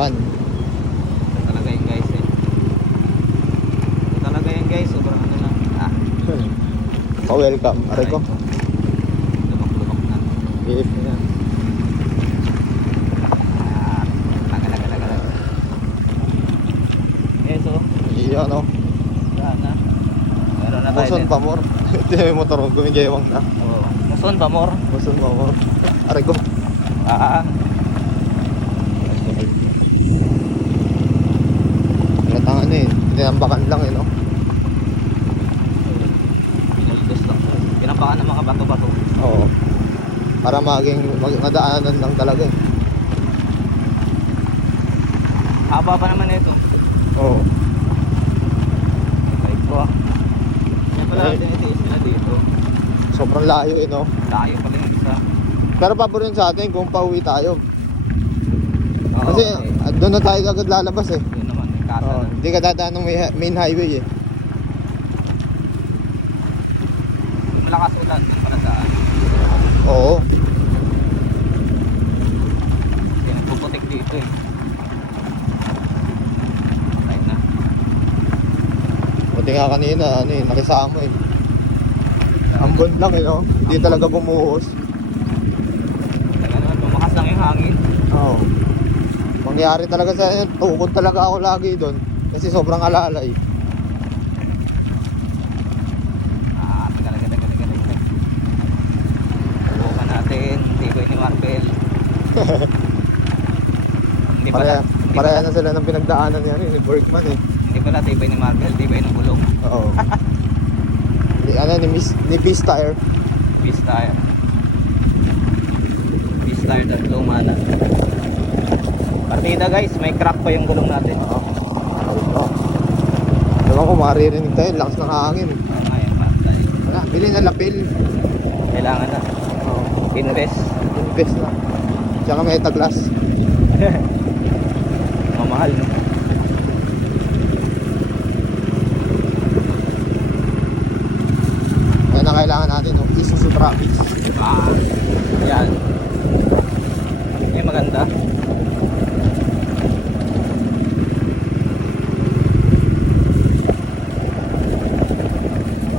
van. Ito talaga yun guys eh. Ito talaga yun guys, sobrang ano na. Pa-welcome. Aray ko. Lubak-lubak na. BF na yan. Tagal. So, Iyan o. yan na. Meron na tayo Muson din. pa more. Ito yung motor ko, gumigewang na. Oo. Muson pa more. Muson pa more. Aray ko. Halatang ano eh, tinambakan lang eh no. Pinaldos lang. Pinapakan ng mga bato-bato. Oo. Para madaanan lang talaga eh. Haba pa naman ito. Oo. Right po. Yan pala, Eh. tinitiis nila dito. Sobrang layo eh no. Layo pala yung isa. Pero pabor yun sa atin kung pauwi tayo. Oo, Kasi okay. doon na tayo agad lalabas eh. Yun naman, may kasa Oo. na. Hindi ka dadaan ng main highway eh. Malakas ulan, doon pala daan. Oo. Hindi nagpuputik dito eh. Right na. Buti nga kanina, ano eh, nakisama eh. Ambon lang eh no. Hindi talaga bumuhos. Talaga naman, lumakas lang yung hangin. Oo. Mangyari talaga sa inyo, tukod talaga ako lagi doon. Kasi sobrang alalay. Tagal. Bukan natin, tibay ni Marvel. Hindi pala, Pareha na sila ng pinagdaanan niya ni Bergman eh. hindi pala tibay ni Marvel, tibay ng gulong. Oo. Ni Beast Tire. Beast tire. Beast tire, tatlong mana. Partida guys, may crack pa yung gulong natin. Oo. Diba ko maririnig tayo, lakas ng hangin. Ayan, partay. Wala, bili na lapil. Kailangan na. Oo. Invest. Invest na. Tsaka may taglas. Mamahal no? Kaya na kailangan natin no? Isuzu Travis. Yan. Yung maganda.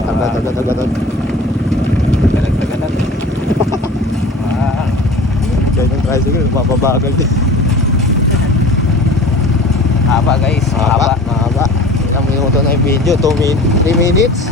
Agad. Galag-galag. Kaya yung tricycle, mapabagal din. Haba guys, haba. Mahaba. Ilang minuto na yung video? 3 minutes?